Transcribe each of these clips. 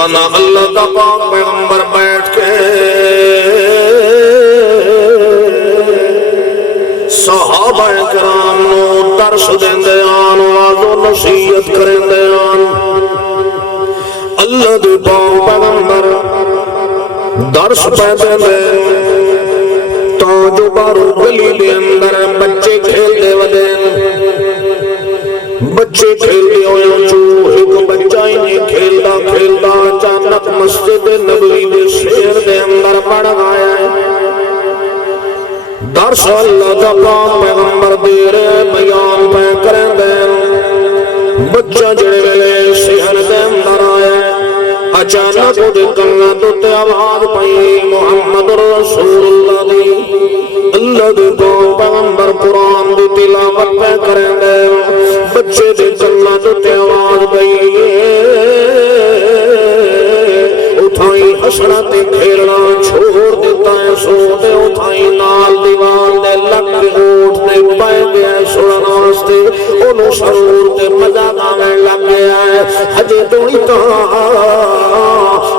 روزانہ اللہ کا پاک پیغمبر بیٹھ کے صحابہ کرام نو درس دیندے آن واض و نصیحت کرندے آن اللہ دے پاک پیغمبر درس پہ دیندے تو جو بارو گلی دے اندر بچے کھیل دے ودین بچے کھیل دے ہوئے چو ایک بچہ ہی کھیلدا کھیلدا اچانک مسجد نبوی دے شیر دے اندر بڑھ گیا ہے درس اللہ کا پاک پیغمبر دے رہے بیان پہ کریں دے بچہ جڑے ویلے شہر دے اندر آئے اچانک دے کلہ دوتے آواز پائی محمد رسول اللہ دی اللہ دے پاک پیغمبر قرآن دی تلاوت پہ کریں دے بچے دے کلہ دوتے آواز پائی اٹھائی حسرت کھیلنا چھوڑ دیتا ہے سو دے اٹھائی نال دیوان دے لگ اوٹ دے پائے گیا ہے سڑنا ہستے انہوں سرور دے مزہ گانے لگ گیا ہے حجے دوڑی کہاں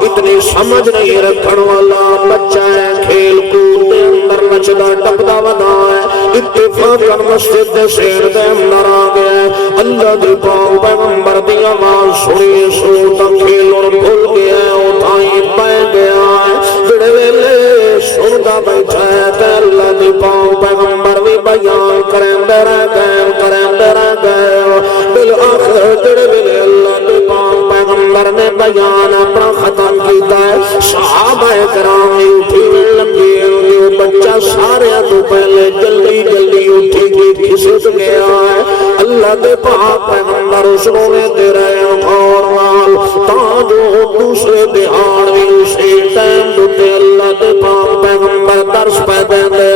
اتنی سمجھ نہیں رکھن والا بچہ ہے کھیل کود دے اندر نچدا ٹپدا ودا ہے اتفاقاً مسجد دے شیر دے اندر آ گیا ہے اللہ دے پاک پیغمبر دی آواز سنی سو تک کھیل اور بھول گیا ہے اٹھائی پائے گیا ہے جڑے ویلے سنگا بیٹھا ہے تے اللہ دی پاک پیغمبر بھی بیان کریں دے رہ گئے بالآخر جڑے ویلے اللہ دی پاک پیغمبر نے بیان اپنا ختم کیتا ہے صحابہ کرام اٹھی لگے وہ بچہ سارے تو پہلے جلدی جلدی اٹھی کی کھسک گیا ہے اللہ دے پاک پیغمبر اسنوں نے دے رہے ہیں اور مال تاجو دوسرے دہاڑ بھی اسی ٹائم دوتے اللہ دے پاک پیغمبر درس پہ دے دے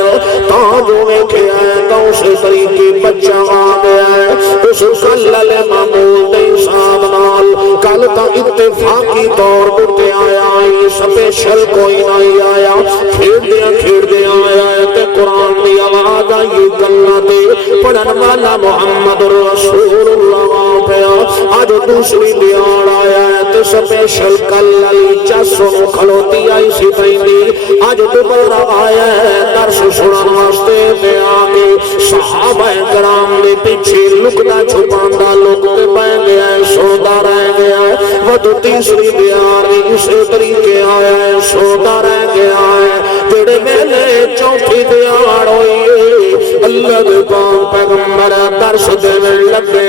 تاجو میں کیا ہے تو اسے طریقی بچہ آ گیا ہے اس کلل معمول دے صاحب نال کل تا اتفاقی طور دوتے آیا ہے سپیشل کوئی نہیں آیا کھیڑ دیا آیا ہے تے قرآن دی آواز آئی کلہ دے پڑھن والا محمد رسول اللہ پیا آج دوسری دیار آیا ہے تے سپیشل کلل چسن کھلوتی آئی سی پہنی آج دوبارہ آیا ہے درس سنن واسطے دے آگے صحابہ کرام نے پیچھے لکنا چھپاندہ لوگ دے پہ گیا ہے سودا رہ گیا ہے وہ دو تیسری دیار اسے طریقے آیا ہے سودا رہ گیا ہے جڑے میلے چوتھی دیار ہوئی اللہ دے پاک پیغمبر درس دینے لگے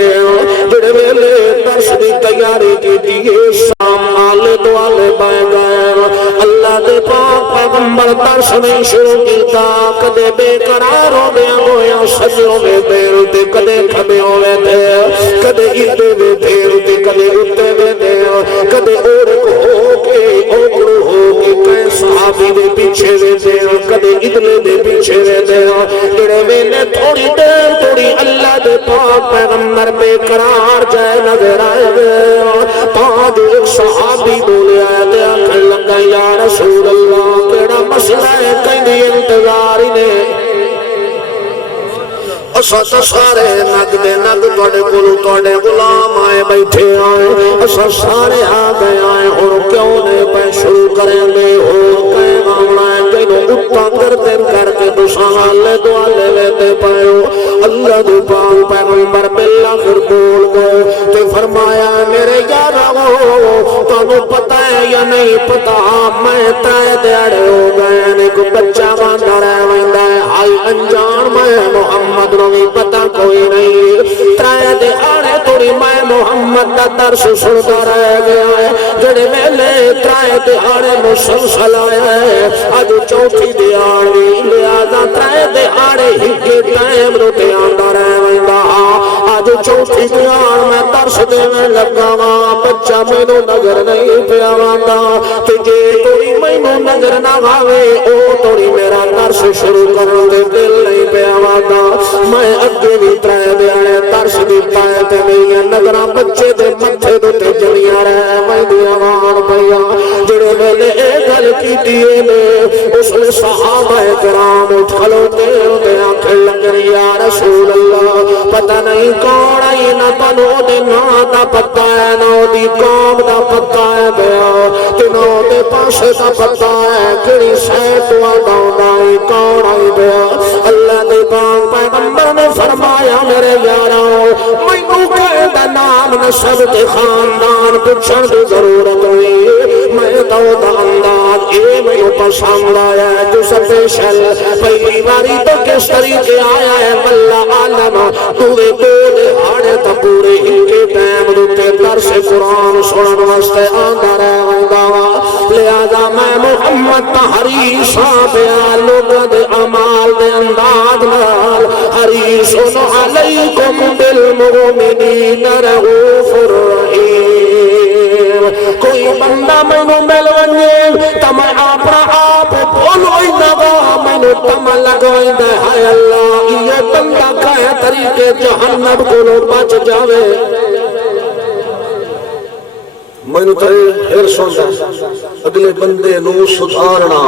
جڑے میلے درس دی تیاری کی دیئے شام آلے دوالے بائے گئے اللہ دے پاک پیغمبر درس نہیں شروع کیتا کدے بے قرار ہو گیا ہویا سجوں میں بیرتے کدے کھبے ہوئے تھے کدے ادھے میں بیرتے کدے اتھے میں دے کدے اورک ہو کے اوکڑو ہو کے کئی صحابی دے پیچھے میں دے کدے ادھلے دے پیچھے میں دے جڑے میں نے تھوڑی دیر تھوڑی اللہ دے پاک پیغمبر بے قرار جائے نظر آئے گئے پانچ ایک صحابی بولے آئے دے آکھر لگا یا رسول اللہ کیڑا مسئلہ ہے کہیں دی انتظاری نے اسا سارے نگ دے نگ توڑے گلو توڑے غلام آئے بیٹھے آئے اسا سارے آگئے آئے اور کیوں نے پہ شروع کریں گے اور کہیں معاملہ ہے کہیں اٹھا کر کے دوسرا لے دعا لے لیتے پائے اللہ دو پاک پیغمبر بالآخر بول گئے تو فرمایا میرے یارہ ہو تو پتہ ہے یا نہیں پتہ میں تائے دیڑے ہو گئے ایک بچہ باندھا رہے ویندہ ہے آئی انجان میں محمد بھی پتہ کوئی نہیں ترائے دے آڑے توڑی میں محمد دا درس سنتا رہ گیا ہے جڑے میلے ترائے دے آڑے مسلسل آیا ہے آج چوتھی دے آڑی لہذا ترائے دے آڑے ہی کے ٹائم روتے آندہ رہ ویندہ آج چوتھی دے آڑ میں درس دے میں لگا وہاں بچہ میں نو نظر نہیں پیا واندہ تجھے توڑی میں نو نظر نہ بھاوے او توڑی میرا درس شروع کرتے دل نہیں پیا واندہ میں اگے بھی ترائے دے آئے درس دی پائے تے نہیں نگرہ بچے دے متھے دوتے جنیاں رہے میں دیا وان بھیا جڑے میں نے ایک گل کی دیئے نے اس نے صحابہ کرام اٹھ کھلوتے ہوتے آنکھیں لگن یا رسول اللہ پتہ نہیں کون آئی نہ تنو دے نا دا پتہ ہے نہ دی قوم دا پتہ ہے بیا دے پاسے دا پتا ہے کیڑی شے تو آندا ہے کون آئی دیا اللہ دے پاک پیغمبر نے فرمایا میرے یاراں مینوں کہدا نام نسب تے خاندان پوچھن دی ضرورت نہیں میں تو دا انداز اے مینوں پسند آیا تو سپیشل پہلی باری تو کس طریقے آیا ہے اللہ عالم تو دے ہاڑے تا پورے ہنکے ٹائم دوتے درس قرآن سنن واسطے آندا رہندا لہذا میں محمد تا حریصاں پیا لوگاں دے اعمال دے انداز نال حریص علیکم بالمؤمنین رؤوف رحیم کوئی بندہ مینوں مل ونجے تے میں اپنا آپ بولوئی نہ مینوں تم لگوئی دے ہائے اللہ یہ بندہ کہے طریقے جہنم کو بچ جاوے مینوں تے ہرس ہوندا اگلے بندے نو سدھارنا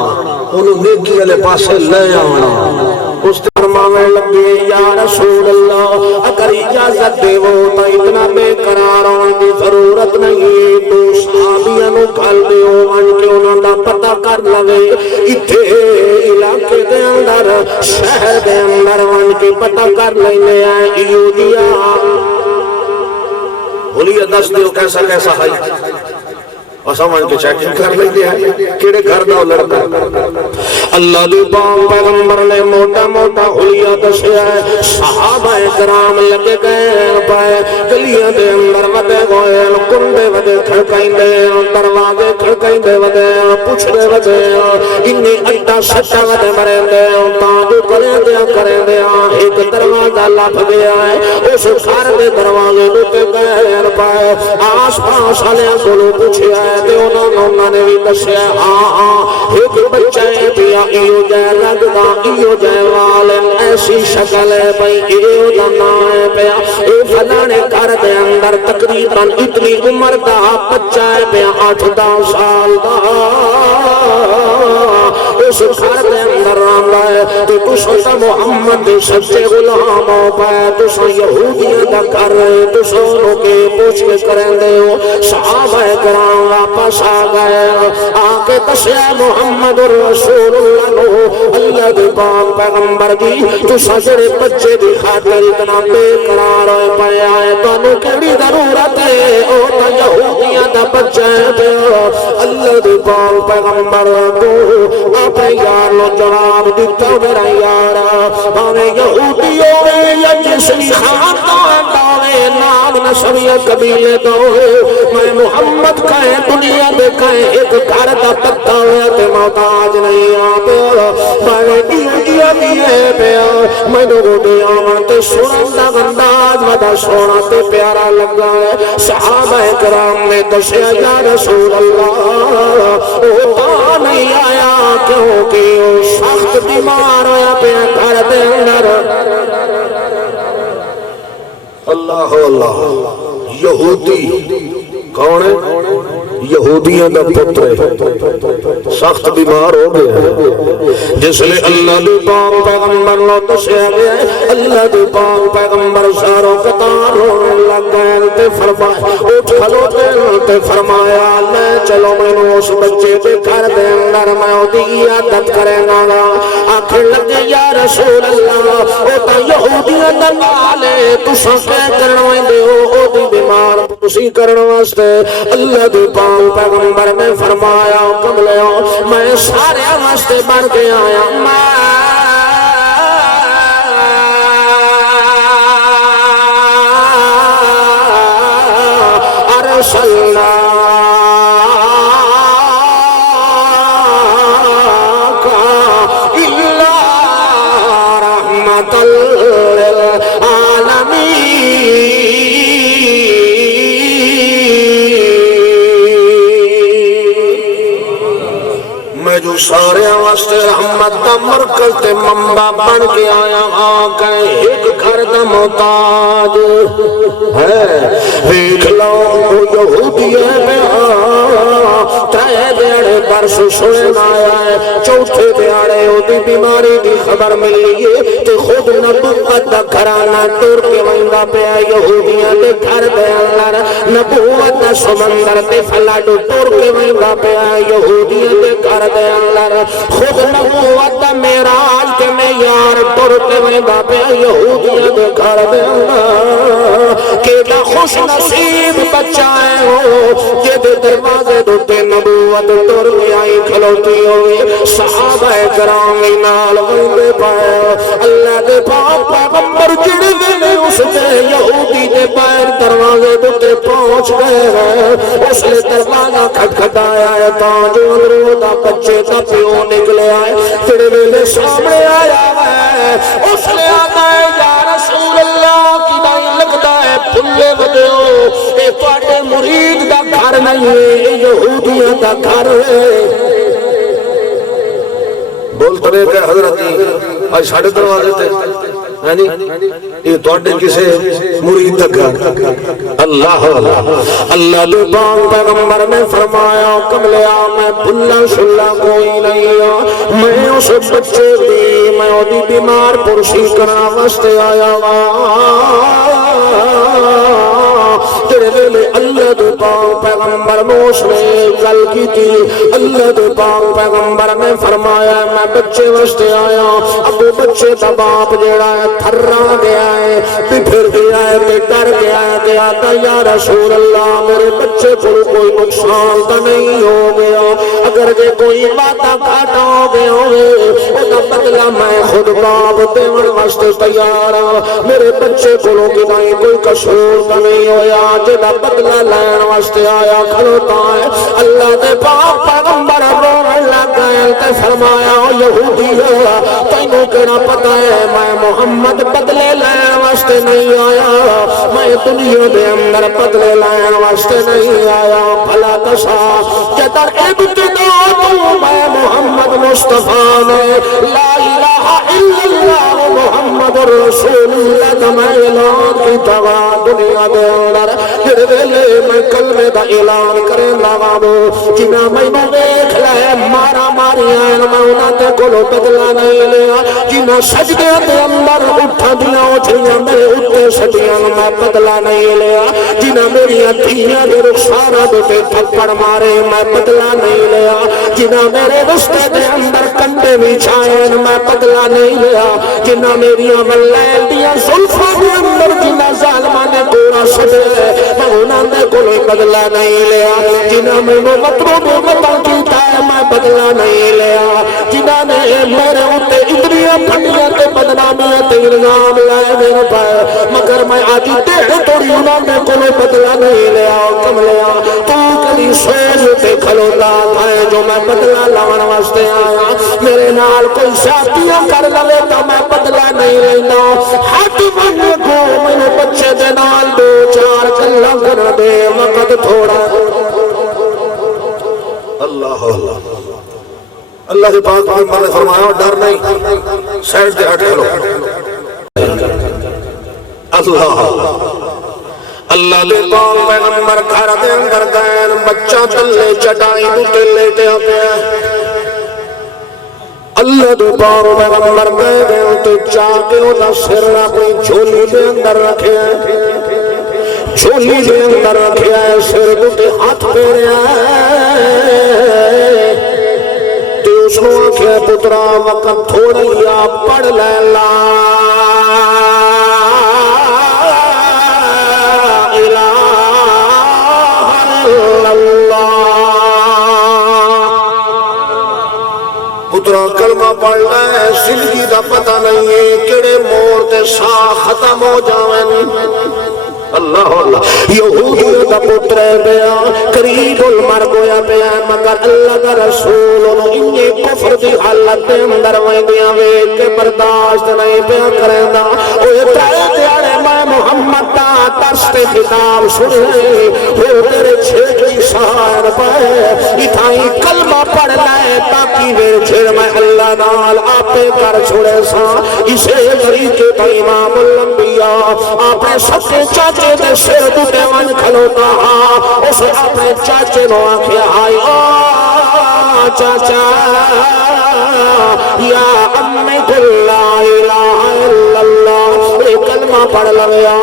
اونوں نیکی والے پاسے لے آونا اس فرمانے لگے یا رسول اللہ اگر اجازت دے وہ تو اتنا بے قرار ہونے کی ضرورت نہیں تو صحابیاں نو کھل دیو ان کے انہاں دا پتہ کر لگے ایتھے علاقے دے اندر شہر دے اندر ان کے پتہ کر لینے ہیں یہودیا بولیے دس دیو کیسا کیسا ہے سمجھ کے چیکنگ کر لیں گے کیڑے گھر دا لڑکا اللہ دی پاک پیغمبر نے موٹا موٹا حلیہ دسیا ہے صحابہ کرام لگے گئے پائے گلیاں دے اندر ودے گئے کنڈے ودے کھڑکائیں دروازے کھڑکائیں ودے پوچھڑے ودے انی اڈا سچا ودے مرے دے تاجو کریں دیا ایک دروازہ لپ گیا ہے اس گھر دے دروازے لتے گئے پائے آس پاس والے کو پوچھیا ہے تے انہوں نے بھی دسیا ہاں ایک بچہ ہے پیا ایو جائے لگدا ایو جائے والن ایسی شکل ہے بھئی ایو جانا ہے پیا اے فلانے گھر دے اندر تقریباً اتنی عمر دا بچہ ہے پیا 8-10 سال دا اس گھر دے اندر آندا ہے تے تساں محمد دے سچے غلام ہو پائے تساں یہودیاں دا کر رہے تساں کے پوچھ کے کریں دے ہو صحابہ کرام واپس آ گئے آکے دسیا محمد رسول اللہ اللہ دے پاک پیغمبر جی تساں جڑے بچے دی خاطر اتنا بے قرار ہوئے پے آئے تانوں کیڑی ضرورت ہے او تے یہودیاں دا بچہ ہے اللہ دے پاک پیغمبر کو اپنے یار نو جواب دیتا میرا یار بھاویں یہودی ہوئے یا جسمی خاندان دا ہوئے نام نسب یا قبیلے دا ہوئے میں محمد کہے دنیا دے کہے ایک گھر دا پتہ ہوئے تے محتاج نہیں آتے میں دیا دیئے پیا میں دو دیا تے سنن دا انداز ودا سونا تے پیارا لگا ہے صحابہ کرام نے دسیا یا رسول اللہ او تا نہیں آیا کیونکہ وہ سخت بیمار ہویا پہ گھر دے اندر اللہ اللہ یہودی کون ہے یہودیاں دا پتر سخت بیمار ہو گیا جس لئے اللہ دے پاک پیغمبر لو دسیا گیا اللہ دے پاک پیغمبر ساروں قطار ہونے لگ گئے تے فرمایا اٹھ کھلو تے فرمایا لے چلو میں اس بچے دے گھر دے اندر میں دی عادت کریں گا آخر لگے یا رسول اللہ او تا یہودیاں دا نالے تساں کہہ کرنویں دے او دی بیمار تسی کرن واسطے اللہ دے پاک پیغمبر نے فرمایا کملے میں سارے واسطے بن کے آیا میں ارسلنا الا رحمت جو سارے واسطے رحمت دا مرکز تے منبع بن کے آیا آکے ایک گھر دا محتاج ہے دیکھ لو یہودی ہے میں ترے بیڑے در سنے نہ آیا ہے چوتھے دیاڑے اودی بیماری دی خبر ملی ہے تے خود نبوت دا گھرانہ ٹر کے ویندا پیا یہودیاں دے گھر دے اندر نبوت دا سمندر تے فلڈ ٹر کے ویندا پیا یہودیاں دے گھر دے اندر خود نبوت دا معراج تے معیار ٹر کے ویندا پیا یہودیاں دے گھر دے اندر کیڑا خوش نصیب بچہ ہے وہ جے دروازے تے نبوت ٹر کے آئی کھلوتی ہوئی صحابہ کرام نال وندے پائے اللہ دے پاک پیغمبر جڑے ویلے اس نے یہودی دے باہر دروازے تے پہنچ گئے ہیں اس نے دروازہ کھٹکھٹایا ہے تاں جو اندروں دا بچے دا پیو نکلے آئے پھر ویلے سامنے آیا ہے اس نے آتا ہے یا رسول اللہ کی نہیں لگتا ہے پھلے بدیو اے تواڈے مرید دا گھر نہیں ہے یہودیاں دا گھر ہے بولتے رہے کہ حضرت آج ساڑھے دروازے تھے یعنی یہ توڑنے کسے مرید تک اللہ اللہ دے پاک پیغمبر نے فرمایا کملیا میں بھلا شلا کوئی نہیں میں اس بچے دی میں دی بیمار پرسی کرنا واسطے آیا تیرے ویلے اللہ دے پاک پیغمبر موش نے گل کی تھی اللہ دے پاک پیغمبر نے فرمایا میں بچے واسطے آیا اب بچے دا باپ جیڑا ہے تھرا گیا ہے پھر گیا ہے میں ڈر گیا ہے کہ آتا یا رسول اللہ میرے بچے کو کوئی نقصان تو نہیں ہو گیا اگر یہ کوئی وعدہ گھاٹا ہو گیا ہوئے وہ بدلہ میں خود باپ دیون واسطے تیار ہوں میرے بچے کو نہیں کوئی قصور تو نہیں ہویا جدا بدلہ لین واسطے آیا کھلوتا ہے اللہ دے پاک پیغمبر رونے لگا تے فرمایا یہودی تینوں کہنا پتہ ہے میں محمد بدلے لین واسطے نہیں آیا میں دنیا دے اندر بدلے لین واسطے نہیں آیا بھلا دسا کہ در ابتدا تو میں محمد مصطفیٰ نے لا الہ الا اللہ محمد رسول اللہ کا میں اعلان کی توا دنیا دے اندر پھر ویلے میں کلمے دا اعلان کریں لگاو جنہ میں دیکھ لے مارا ماریاں میں انہاں تے کولو بدلا نہیں لیا جنہ سجدے دے اندر اٹھا دیا اٹھیاں میرے اٹھے سجیاں میں بدلا نہیں لیا جنہ میریاں دھیاں دے رخسارہ دے تھپڑ مارے میں بدلا نہیں لیا جنہ میرے رشتے دے اندر کنڈے بھی چھائیں میں بدلا نہیں لیا جنہ میریاں ملیل دیا زلفوں دے اندر جنہ ظالمہ نے پورا سجے میں انہاں دے کوئی بدلا نہیں لیا جنہ میں مطلوب مطلع کیتا ہے میں بدلا نہیں لیا جنہ نے میرے اتے اتنیاں پھنڈیاں تے بدنامیاں تے الزام لائے میرے پائے مگر میں آج دیکھ توڑی انہاں نے کوئی بدلا نہیں لیا کم لیا تو کلی سوز تے کھلوتا تھا جو میں بدلا لاؤن واسطے آیا میرے نال کوئی شادیاں کر لے تو میں بدلا نہیں لینا ہاتھ بن کو میرے بچے دے نال دو چار کلا کر دے وقت تھوڑا اللہ اللہ کے پاک پیغمبر نے فرمایا ڈر نہیں سائڈ دے ہٹ کرو اللہ اللہ دے پاک پیغمبر گھر دے اندر گئے بچہ تلے چٹائی تے لیٹے پیا اللہ دے پاک پیغمبر گئے تے چاہ کے اودا سر اپنی جھولی دے اندر رکھے جھولی دے اندر رکھے سر تے ہاتھ پھیریا تے اس نو آکھیا پترا وقت تھوڑی آ پڑھ لے لا پترا کلمہ پڑھنا ہے زندگی دا پتہ نہیں ہے کیڑے موڑ تے سا ختم ہو جاویں اللہ اللہ یہودیوں دا پتر پیا قریب المرگ ہویا پیا مگر اللہ دا رسول انہیں کفر دی حالت دے اندر ویندیاں ویکھ کے برداشت نہیں پیا کریندا اوے ترے دیاڑے میں محمد دا درس تے خطاب سنے ہو تیرے چھیڑی سہار پائے اتھائی کلمہ پڑھ لائے تاکہ میرے چھیڑ میں اللہ نال آپے کر چھوڑے سا اسے طریقے تا امام الانبیاء آپے سب کے چاچے دے سر دے ون کھلوتا اس اپنے چاچے نو آنکھیں آئی چاچا یا امی قل لا الہ الا اللہ، اے کلمہ پڑھ لگیا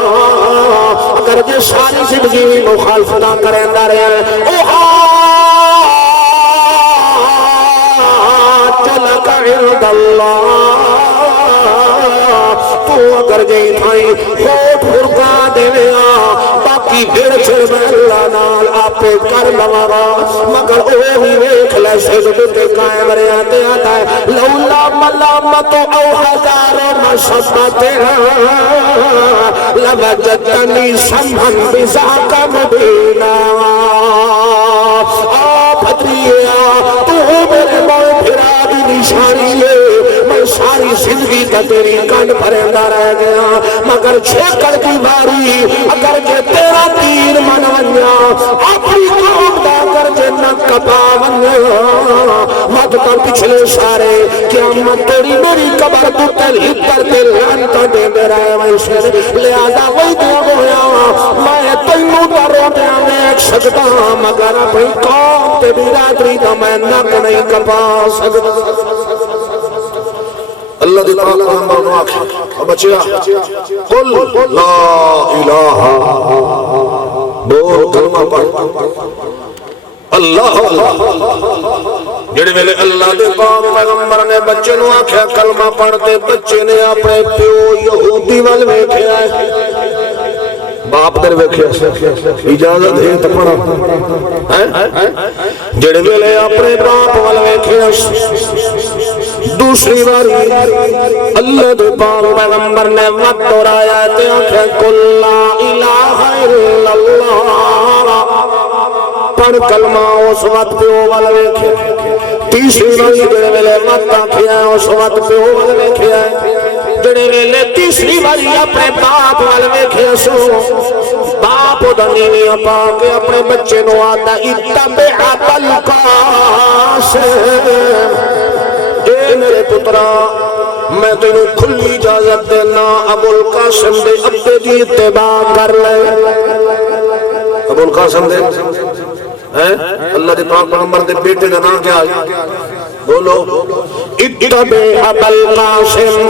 اگر جے ساری زندگی مخالفتہ کریں دا رہے اوہا چلک عند اللہ، تو اگر جے تھائی خوٹ فرقا دیویا باقی بھیڑ چھڑ میں اللہ نال آپے کر لواگا، مگر اوہی ویکھ لے سجدے قائم رہتے آتا ہے لولا ملامت او ہزار مشبت لوجدنی سمہن بذاک مبینا، بھدریا تو میرے موہ پھرا دی نشانی ہے، میں ساری زندگی تا تیری کنڈ بھرندہ رہ گیا، مگر چھکڑ کی باری اگر جے تیرا تیر من ونیا اپنی قوم دا کر جنت کپا ونیا مد کر پچھلے سارے قیامت تیری میری قبر تو تلہی کر کے لانتا دے میرا ہے ویسے لہذا وہی دے گویا میں تینوں دا روٹیا میں ایک سجدہ مگر اپنی قوم تے برادری دا میں نک نہیں کپا سکتا۔ اللہ دی پاک پیغمبر نو آکھے بچیا قل لا الہ، بول کلمہ پڑھ اللہ جڑے ویلے اللہ دے پاک پیغمبر نے بچے نو آکھیا کلمہ پڑھتے بچے نے اپنے پیو یہودی وال ویکھیا ہے، باپ در ویکھیا اجازت ہے تے پڑھا، جڑے ویلے اپنے باپ وال ویکھیا دوسری باری اللہ دے پاک پیغمبر نے وقت دورایا تے آکھے قل لا الہ الا اللہ، پڑھ کلمہ اس وقت پیو وال ویکھیا، تیسری باری جڑے ویلے وقت آکھیا اس وقت پیو وال ویکھیا، جڑے ویلے تیسری باری اپنے باپ وال ویکھیا سو باپ دا نیویاں پا کے اپنے بچے نو آتا اتبع بالقاسم، اے میرے پترا میں تینوں کھلی اجازت دینا ابو القاسم دے ابے دی اتباع کر لے، ابو القاسم دے اللہ دے پاک پیغمبر دے بیٹے دا نام کیا ہے بولو اتبع بالقاسم،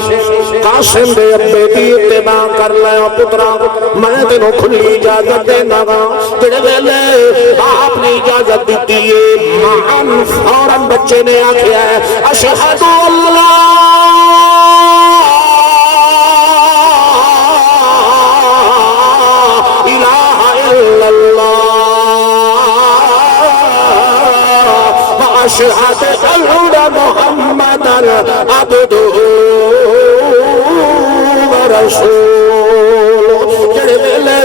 قاسم دے ابے دی اتباع کر لے پترا میں تینوں کھلی اجازت دینا گا، جڑے ویلے باپ نے اجازت دیتی ہے معاً فوراً بچے نے آکھیا ہے اشہد اللہ الہ الا اللہ واشہد ان محمدًا عبدہ ورسولہ، جڑے ویلے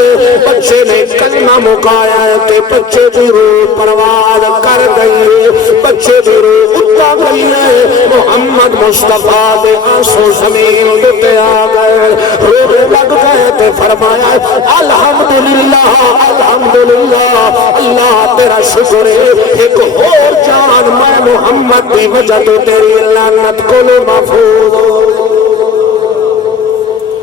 بچے نے کلمہ مکایا ہے تے بچے دی روح پرواز کر گئی ہے، بچے دی روح اٹھا گئی ہے، محمد مصطفیٰ دے آنسو زمین دیتے آ گئے، رونے لگ گئے تے فرمایا الحمدللہ الحمدللہ اللہ تیرا شکر ہے، ایک اور جان میں محمد دی وجہ تو تیری لعنت کو محفوظ ہو